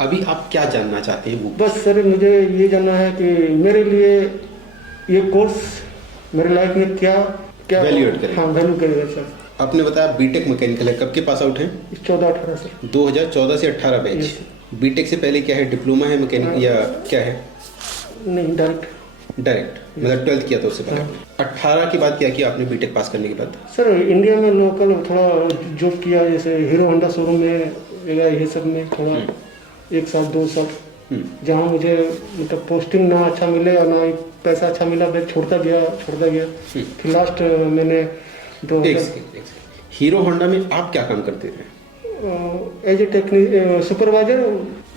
अभी आप क्या जानना चाहते हैं वो? बस सर मुझे ये जानना है कि मेरे लिए ये कोर्स मेरे लाइफ में क्या क्या वैल्यू ऐड करेगा। हाँ वैल्यू करेगा सर। आपने बताया बीटेक मैकेनिकल है, कब के पास आउट हैं? 14-18 सर। 2014 से 18 बैच। Yes, बीटेक से पहले क्या है, डिप्लोमा है मैकेनिक या क्या है? नहीं डायरेक्ट। डायरेक्ट मतलब 12th किया था उससे पहले। हाँ। 18 के बाद क्या किया आपने बीटेक पास करने के बाद? सर इंडिया में लोकल थोड़ा जॉब किया, जैसे हीरो होंडा शोरूम में या ये सब में थोड़ा 1 साल 2 साल, जहाँ मुझे मतलब पोस्टिंग ना अच्छा मिले और ना ही पैसा अच्छा मिला, मैं छोड़ता गया। फिर लास्ट मैंने हीरो होंडा में आप क्या काम करते थे? As a supervisor.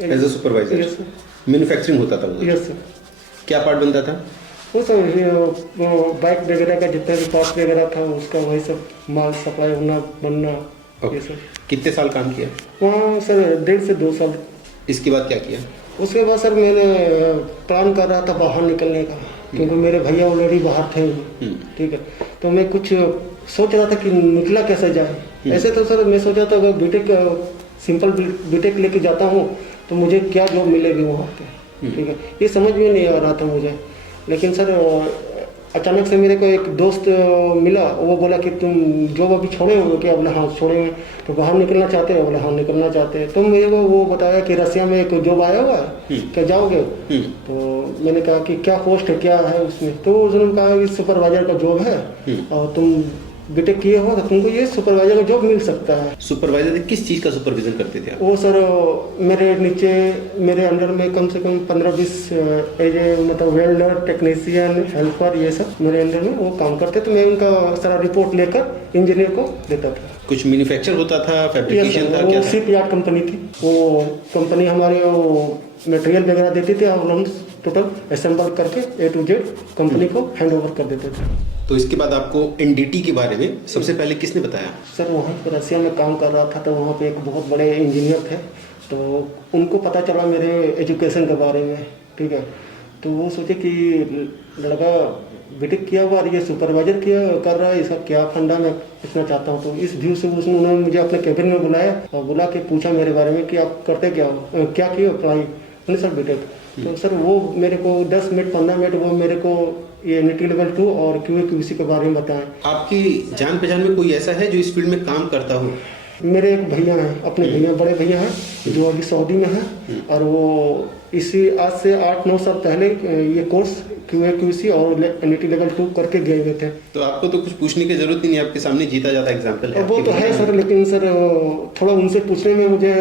As a supervisor. Yes sir. Manufacturing होता था उधर? Yes sir. क्या पार्ट बनता था? वो सर बाइक वगैरह का जितना भी पार्ट वगैरह था उसका वही सब माल सप्लाई होना बनना। Okay. ये सब। कितने साल काम किया वहाँ सर 1.5 से 2 साल। इसके बाद क्या किया? उसके बाद सर मैंने प्लान कर रहा था बाहर निकलने का, क्योंकि मेरे भैया ऑलरेडी बाहर थे। ठीक है, तो मैं कुछ सोच रहा था कि निकला कैसे जाए। ऐसे तो सर मैं सोचा था अगर बीटेक सिंपल बीटेक लेके जाता हूँ तो मुझे क्या जॉब मिलेगी वहाँ पे। ठीक है, ये समझ में नहीं आ रहा था मुझे। लेकिन सर अचानक से मेरे को एक दोस्त मिला, वो बोला कि तुम जॉब अभी छोड़े हो क्या? बोला हाँ छोड़े हैं। तो बाहर निकलना चाहते हो? बोला हाँ निकलना चाहते हैं। तो मेरे को वो बताया कि रसिया में एक जॉब आया हुआ है, क्या जाओगे? तो मैंने कहा कि क्या पोस्ट है, क्या है उसमें? तो उसने कहा कि सुपरवाइजर का जॉब है और तुम बीटेक किए हो तो तुमको ये सुपरवाइजर का जॉब मिल सकता है। सुपरवाइजर किस चीज़ का सुपरविजन करते थे आप? वो सर मेरे नीचे मेरे अंडर में कम से कम 15-20 एज ए मतलब वेल्डर, टेक्नीशियन, हेल्पर, ये सब मेरे अंडर में वो काम करते। तो मैं उनका सारा रिपोर्ट लेकर इंजीनियर को देता था। कुछ मैन्युफैक्चर होता था, फैब्रिकेशन था, क्या वो था? शिप यार्ड कंपनी थी। वो कंपनी हमारे वो मटेरियल वगैरह देती थी और हम टोटल असेंबल करके A to Z कंपनी को हैंड ओवर कर देते थे। तो इसके बाद आपको एनडीटी के बारे में सबसे पहले किसने बताया? सर वहाँ पर रसिया में काम कर रहा था तो वहाँ पे एक बहुत बड़े इंजीनियर थे, तो उनको पता चला मेरे एजुकेशन के बारे में। ठीक है, तो वो सोचे कि लड़का बीटेक किया हुआ और ये सुपरवाइजर किया कर रहा है, इसका क्या फंडा मैं पूछना चाहता हूँ। तो इस व्यू से उन्होंने मुझे अपने कैबिन में बुलाया और बुला के पूछा मेरे बारे में कि आप करते क्या हो, क्या किए हो पढ़ाई? मैंने सर बीटेक। तो सर वो मेरे को 10 मिनट 15 मिनट वो मेरे को ये NIT लेवल 2 और QA QC के बारे में बताएं। आपकी जान पहचान में कोई ऐसा है जो इस फील्ड में काम करता हो? मेरे एक भैया हैं, अपने भैया, बड़े भैया हैं जो अभी सऊदी में हैं, और वो इसी आज से 8-9 साल पहले ये कोर्स QA QC और NIT लेवल 2 करके गए हुए थे। तो आपको तो कुछ पूछने की जरूरत ही नहीं, आपके सामने जीता जाता एग्जाम्पल है। वो तो है सर, लेकिन सर थोड़ा उनसे पूछने में मुझे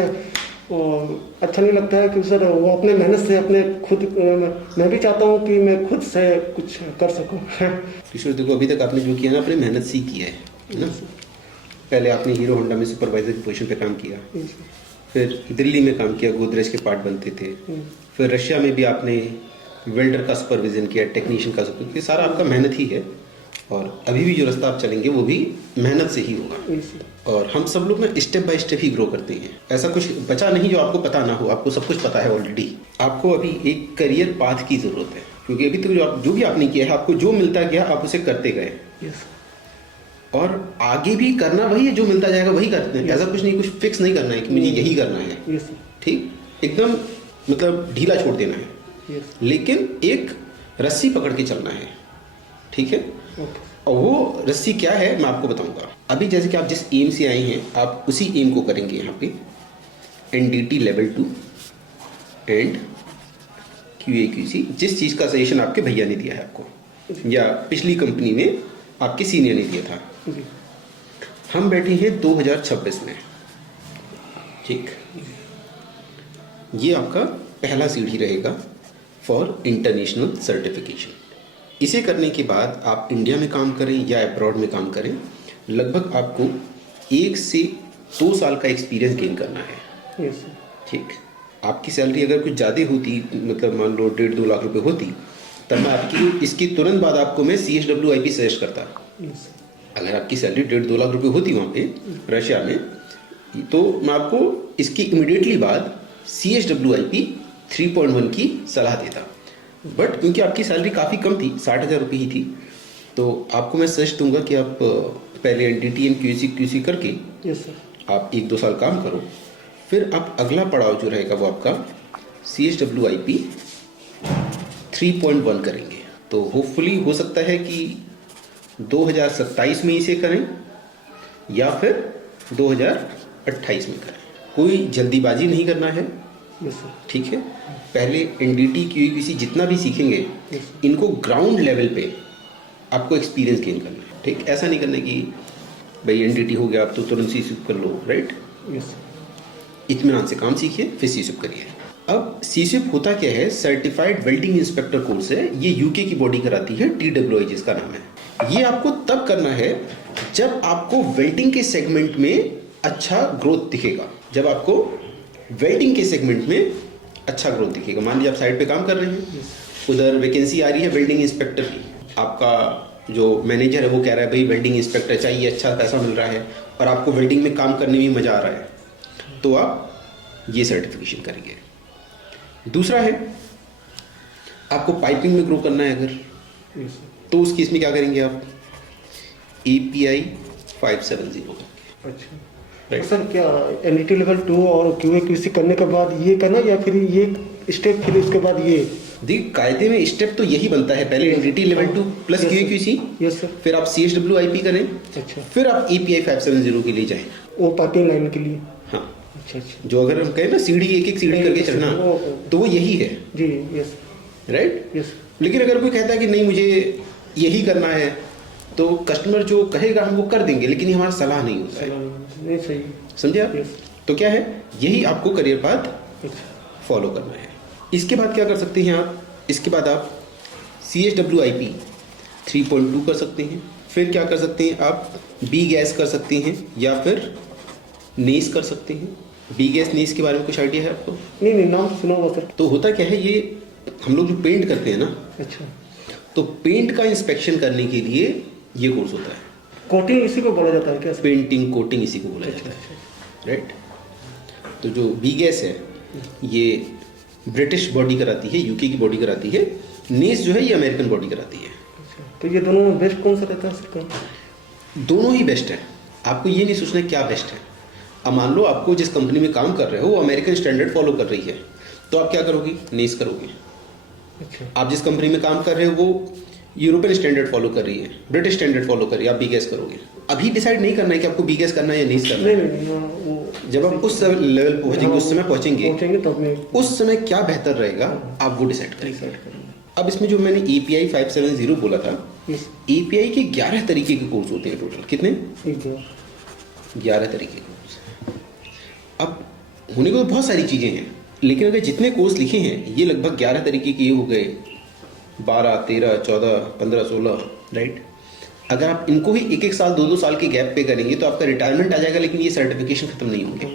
अच्छा नहीं लगता है कि सर वो अपने मेहनत से अपने खुद, मैं भी चाहता हूँ कि मैं खुद से कुछ कर सकूँ। किशोर देखो, अभी तक आपने जो किया ना अपने मेहनत से ही किया है ना। पहले आपने हीरो होंडा में सुपरवाइजर की पोजीशन पे काम किया, फिर दिल्ली में काम किया, गोदरेज के पार्ट बनते थे, फिर रशिया में भी आपने वेल्डर का सुपरविजन किया, टेक्नीशियन का सुपरविजन, ये सारा आपका मेहनत ही है। और अभी भी जो रास्ता आप चलेंगे वो भी मेहनत से ही होगा। और हम सब लोग ना step by step he grow करते हैं। ऐसा कुछ बचा नहीं जो आपको पता ना हो, आपको सब कुछ पता है ऑलरेडी। आपको अभी एक करियर पाथ की जरूरत है, क्योंकि अभी तक जो भी आपने किया है, आपको जो मिलता गया आप उसे करते गए, और आगे भी करना वही है, जो मिलता जाएगा वही करते हैं। ऐसा कुछ नहीं, कुछ फिक्स नहीं करना है कि मुझे यही करना है। ठीक, एकदम मतलब ढीला छोड़ देना है, लेकिन एक रस्सी पकड़ के चलना है। ठीक है, और वो रस्सी क्या है मैं आपको बताऊंगा। अभी जैसे कि आप जिस एम से आए हैं, आप उसी एम को करेंगे यहाँ पे NDT level 2 and QA QC। जिस चीज़ का सजेशन आपके भैया ने दिया है आपको, या पिछली कंपनी में आपके सीनियर ने दिया था। हम बैठे हैं 2026 में। ठीक, ये आपका पहला सीढ़ी रहेगा फॉर इंटरनेशनल सर्टिफिकेशन। इसे करने के बाद आप इंडिया में काम करें या अब्रॉड में काम करें, लगभग आपको 1 से 2 साल का एक्सपीरियंस गेन करना है। ठीक, आपकी सैलरी अगर कुछ ज़्यादा होती, मतलब मान लो 1.5-2 लाख रुपए होती, तब मैं आपकी इसकी तुरंत बाद आपको मैं CHWIP सजेस्ट करता। अगर आपकी सैलरी 1.5-2 लाख रुपए होती वहाँ पे रशिया में, तो मैं आपको इसकी इमिडिएटली बाद CHWIP 3.1 की सलाह देता। बट क्योंकि आपकी सैलरी काफ़ी कम थी, 60,000 रुपये ही थी, तो आपको मैं सजेस्ट दूंगा कि आप पहले NDT एंड QC करके आप 1-2 साल काम करो, फिर आप अगला पड़ाव जो रहेगा वो आपका CHWIP 3.1 करेंगे। तो होपफुली हो सकता है कि 2027 में इसे करें या फिर 2028 में करें। कोई जल्दीबाजी नहीं करना है, यस सर। ठीक है। पहले NDT QAQC जितना भी सीखेंगे इनको ग्राउंड लेवल पे आपको एक्सपीरियंस गेन करना है, ठीक। ऐसा नहीं करना कि भाई NDT हो गया आप तो तुरंत CSUP कर लो, राइट। यस इत्मीनान से काम सीखिए फिर CSUP करिए। अब CSUP होता क्या है, सर्टिफाइड वेल्डिंग इंस्पेक्टर कोर्स है, ये UK की बॉडी कराती है, TWI जिसका नाम है। ये आपको तब करना है जब आपको वेल्डिंग के सेगमेंट में अच्छा ग्रोथ दिखेगा। जब आपको वेल्डिंग के सेगमेंट में अच्छा ग्रोथ दिखेगा। मान लीजिए आप साइड पे काम कर रहे हैं, उधर वैकेंसी आ रही है वेल्डिंग इंस्पेक्टर की, आपका जो मैनेजर है वो कह रहा है भाई वेल्डिंग इंस्पेक्टर चाहिए, अच्छा पैसा मिल रहा है और आपको वेल्डिंग में काम करने में मज़ा आ रहा है, तो आप ये सर्टिफिकेशन करेंगे। दूसरा है आपको पाइपिंग में ग्रो करना है अगर, यस तो उस केस में क्या करेंगे आप API 570। अच्छा Right. सर क्या NDT लेवल 2 और QAQC करने के बाद ये करना या फिर ये स्टेप फिर उसके बाद ये? देखिए कायदे में स्टेप तो यही बनता है, पहले NDT level 2 plus QAQC, yes sir. फिर आप CHWIP करें, अच्छा फिर आप API 570 के लिए जाएं। वो पाइपिंग लाइन के लिए? हाँ, अच्छा अच्छा जो अगर हम कहें ना सीढ़ी एक एक सीढ़ी करके चढ़ना, तो वो यही है, जी यस राइट। यस लेकिन अगर कोई कहता है कि नहीं मुझे यही करना है, तो कस्टमर जो कहेगा हम वो कर देंगे, लेकिन ये हमारा सलाह नहीं होता है, नहीं सही। समझे आप। Yes. तो क्या है, यही आपको करियर पाथ अच्छा फॉलो करना है। इसके बाद क्या कर सकते हैं आप, इसके बाद आप CHWIP 3.2 कर सकते हैं। फिर क्या कर सकते हैं आप, B-Gas कर सकते हैं या फिर नेस कर सकते हैं। B-Gas नेस के बारे में कुछ आइडिया है आपको? नहीं नाम तो सुना हुआ सर। तो होता क्या है, ये हम लोग जो पेंट करते हैं ना, अच्छा तो पेंट का इंस्पेक्शन करने के लिए ये कोर्स होता है। कोटिंग इसी को बोला जाता है क्या सर? पेंटिंग कोटिंग इसी को बोला जाता है, राइट। तो जो B-Gas है ये ब्रिटिश बॉडी कराती है, UK की बॉडी कराती है। नेस जो है ये अमेरिकन बॉडी कराती है। अच्छा, तो ये दोनों में बेस्ट कौन सा रहता है सर? दोनों ही बेस्ट है, आपको ये नहीं सोचना क्या बेस्ट है। अब मान लो आपको जिस कंपनी में काम कर रहे हो वो अमेरिकन स्टैंडर्ड फॉलो कर रही है, तो आप क्या करोगे, नेस करोगे। अच्छा आप जिस कंपनी में काम कर रहे हो वो यूरोपियन स्टैंडर्ड फॉलो कर रही है, ब्रिटिश स्टैंडर्ड फॉलो कर रही है, आप B-Gas करोगे। अभी डिसाइड नहीं करना है कि आपको B-Gas करना है या नेस करना है। नहीं हाँ, वो जब आप उस लेवल पहुंचेंगे, उस समय पहुंचेंगे तब में उस समय क्या बेहतर रहेगा आप वो डिसाइड करेंगे। अब इसमें जो मैंने API 570 बोला था, यस API के 11 तरीके के कोर्स होते हैं टोटल। कितने? ठीक है 11 तरीके के कोर्स। अब होने को तो बहुत सारी चीज़ें हैं, लेकिन अगर जितने कोर्स लिखे हैं ये लगभग 11 तरीके के ये हो गए, 12, 13, 14, 15, 16, राइट। अगर आप इनको ही एक एक साल 2-2 साल के गैप पे करेंगे तो आपका रिटायरमेंट आ जाएगा, लेकिन ये सर्टिफिकेशन खत्म नहीं होंगे।